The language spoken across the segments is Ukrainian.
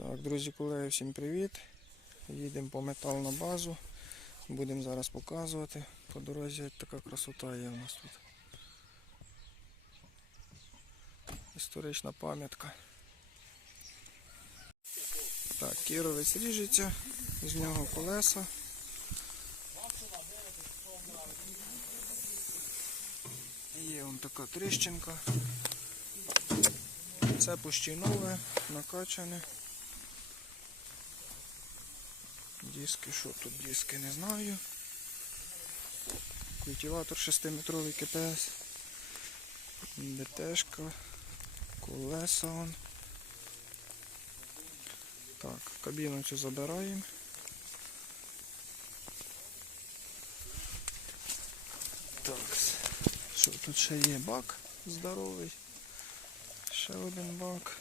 Так, друзі, колеги, всім привіт. Їдемо по метал на базу. Будемо зараз показувати. По дорозі така красота є у нас тут. Історична пам'ятка. Так, кіровець ріжеться, з нього колеса. Є вон така тріщинка. Це почти нове, накачане. Диски, що тут диски, не знаю. Культиватор 6-метровий КПС. ДТшка, колеса он. Так, кабіну цю забираємо. Так, що тут ще є бак здоровий. Ще один бак.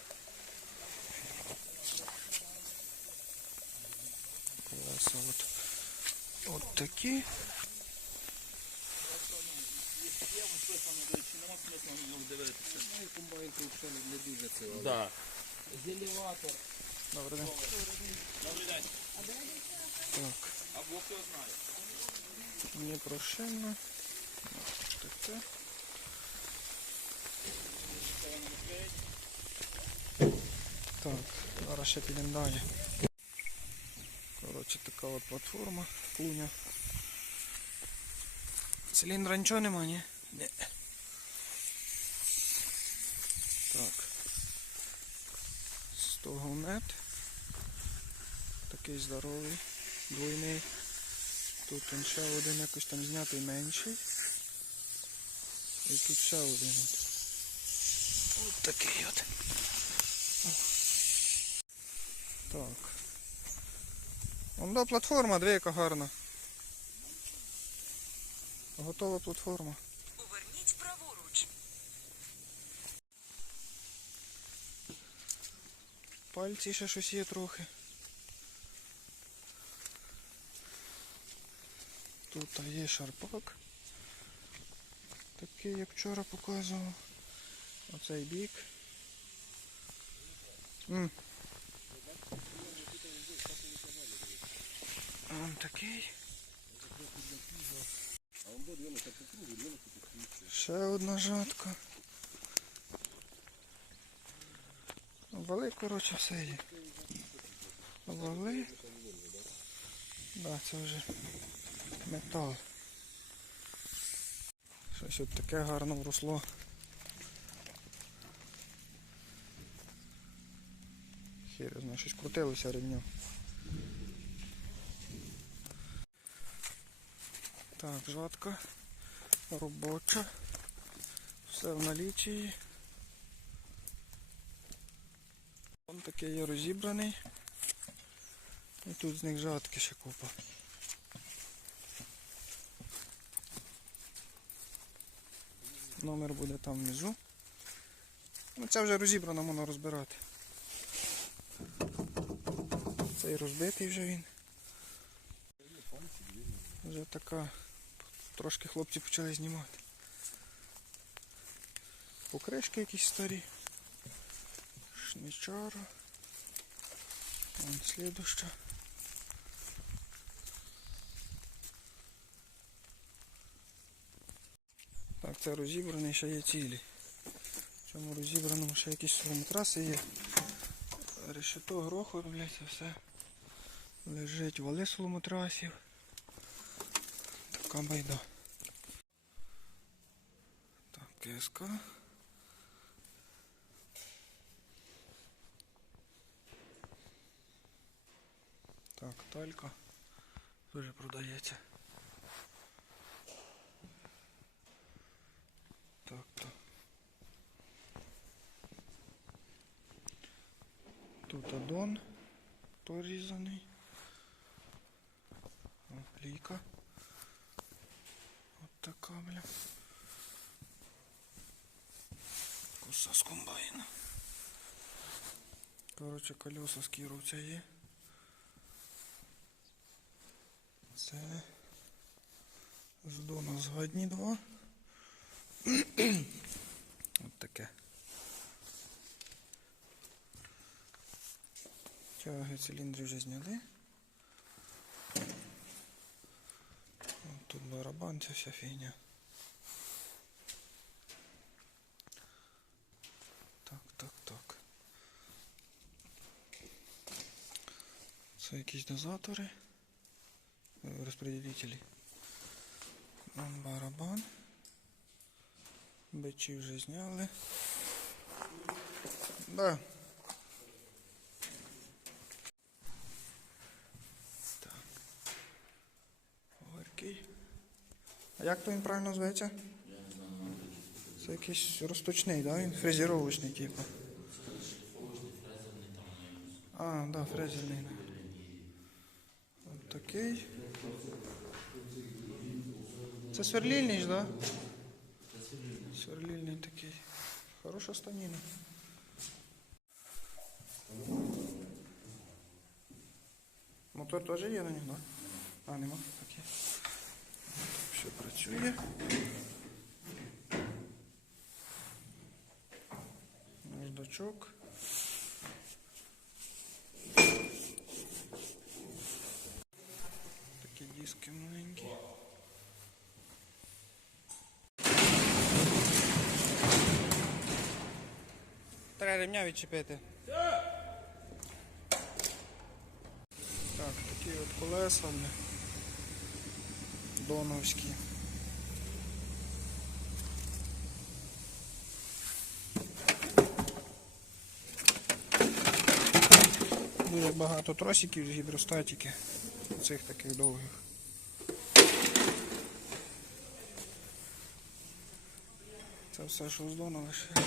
Колеса от, от такі. Комбайн тут ще не дуже це. Да. Елеватор. Добрий день. Так. Або хто знає. Не прошено. Таке. Так, зараз ще підемо далі. Коротше, така от платформа, клуня. Циліндра нічого нема, ні? Ні. Так. Стогомет. Такий здоровий, двойний. Тут он ще один якось там знятий менший. І тут ще один. От такий от. Так. Вон да, платформа, дві яка гарна. Готова платформа. Поверніть праворуч. Пальці ще щось є трохи. Тут є шарпак. Такий, як вчора показував. Оцей бік. М. Вон такий. Ще одна жатка. Вали, коротше, все є. Вали. Да, це вже метал. Щось от таке гарно вросло. Хір, я знаю, щось крутилося ремнем. Так, жатка робоча. Все в налічії. Он такий є розібраний. І тут з них жатки ще купа. Номер буде там внизу. Ну це вже розібрано, можна розбирати. Цей розбитий вже він. Вже така. Трошки хлопці почали знімати. Покришки якісь старі. Шничара. Вон слідуща. Так, це розібраний, ще є цілі. В цьому розібраному ще якісь соломотраси є. Решето гроху робляться, все. Лежить вали соломотрасів. Така байда. Так, КСК. Так, талька теж продається. Так, то. Тут аддон бля. Коса з комбайна. Коротше, колеса кіровця є. Це з Дона згодні два. От таке. Тяги циліндри вже зняли. Тут барабан, ця вся фігня. Так, так, так. Це якісь дозатори. е, барабан. Бичі вже зняли. Да. Так. Горький. А як то він правильно зветься? Це якийсь розточний, да? Він фрезеровочний, типу. А, да, фрезерний. Такий. Це сверлільний да? Сверлильний такий. Хороша станіна. Мотор теж є на нього? А, нема. Окей. Все працює. Наждачок. Диски маленькі. Треба ремня відчепити. Так, такі от колеса доновські. Дуже багато тросиків з гідростатики. Цих таких довгих. Це все, що з дону лишилось.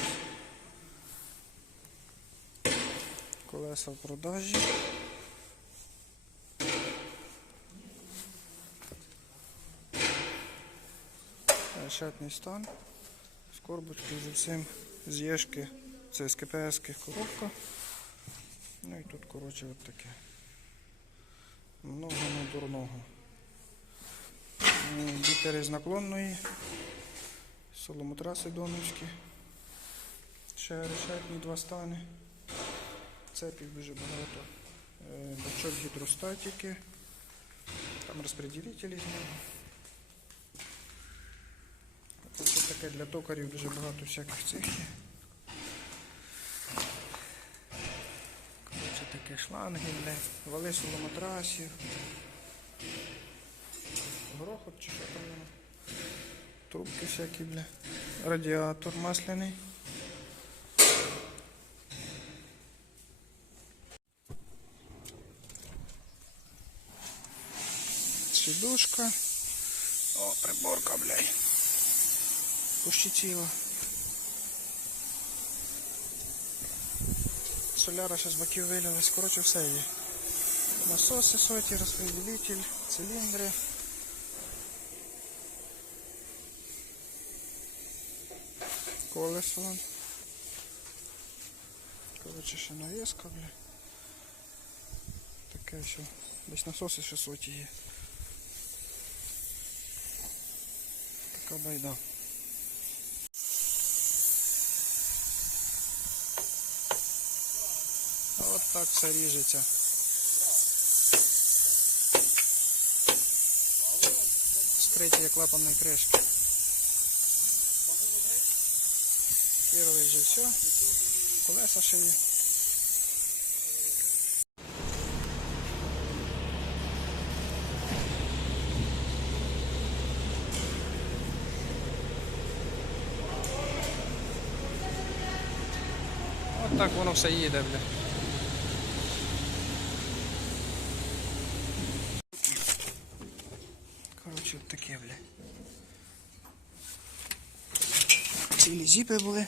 Колеса в продажі. Решетний стан. З корбочки з усім з єшки. Це з КПС коробка. Ну і тут, коротше, от таке. Много не дурного. М, Бітери з наклонної. Соломотраси доновські. Ще решетні два стани. Цепів дуже багато. Е, Бачок гідростатики. Там розпределителі з нього. Це таке для токарів дуже багато всяких цих. Коротше таке шланги, вали соломотрасів. Грохот чи що там воно. Трубки всякі, бля. Радіатор масляний. Сидушка. О, приборка. Почти ціла. Соляра ще з боків. Коротше, все є. Насоси, соті, розпределитель, циліндри. Колесо. Коротше, ще навіска, бля. Таке що. Десь насоси ще соті є. Така байда. От так все ріжеться. Скриття клапанної кришки. Первий же все. Колеса ще є. От так воно все їде, бля. Коротше, от таке, бля. Цілі зіпи були.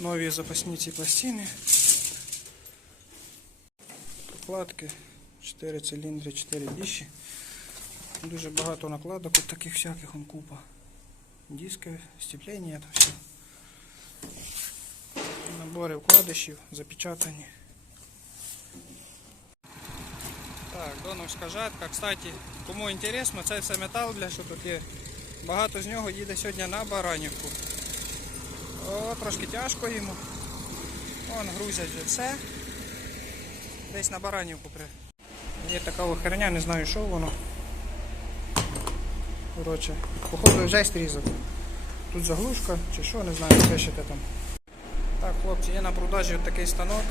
Нові запасні ці пластини. Прокладки. 4 циліндри, 4 діші. Дуже багато накладок, от таких всяких он купа. Диски, степлення, там все. Набори вкладишів, запечатані. Так, доновська жатка. Кстати, кому інтересно, це все метал, бля, що тут є. Багато з нього їде сьогодні на Баранівку. О, трошки тяжко йому. Вон грузять вже все. Десь на баранівку при. Є така херня, не знаю, що воно. Коротше, походу вже стрізок. Тут заглушка чи що, не знаю, пишете там. Так, хлопці, є на продажі такий станок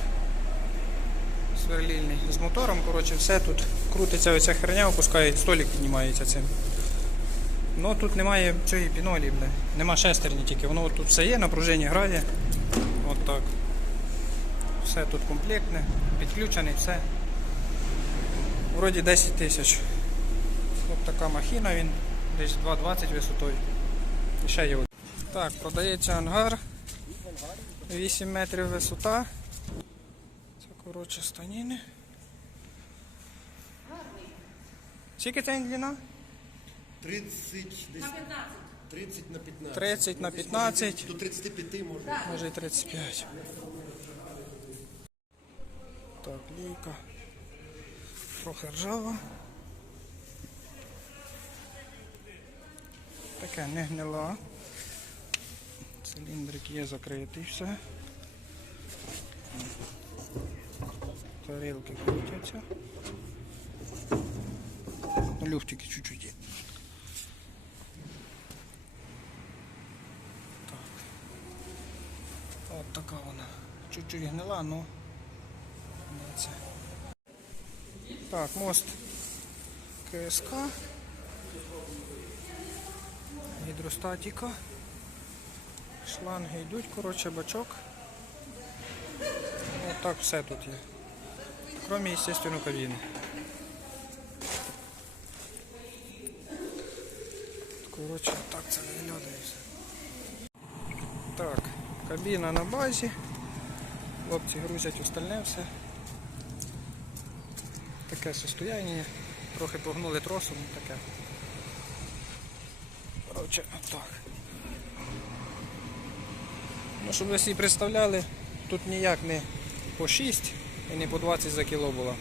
сверлільний з мотором, коротше, все тут крутиться оця херня, опускає, столик піднімається цим. Ну тут немає цієї пінолі, бля. Нема шестерні тільки. Воно тут все є, напруження грає. От так. Все тут комплектне, підключений, все. Вроді 10 тисяч. От така махіна, він десь 2,20 висотою. І ще є. от. Так, продається ангар. 8 метрів висота. Це коротше станіни. Скільки це длина? 30, десь 30 на 15. 30 на 15. До 35 можна. Може і 35. Так, лійка. Трохи ржава. Таке не гнила. Циліндрик є закритий все. Тарілки крутяться. Люфтики чуть-чуть є. От така вона. Чуть-чуть гнила, ну не це. Так, мост КСК. Гідростатіка. Шланги йдуть, коротше, бачок. От так все тут є. Кроме, естественно, кабіни. Коротше, так це виглядає все. Так, кабіна на базі. Хлопці грузять остальне все. Таке состояння. Трохи погнули тросом, таке. Коротше, так. Ну, щоб ви собі представляли, тут ніяк не по 6 і не по 20 за кіло було.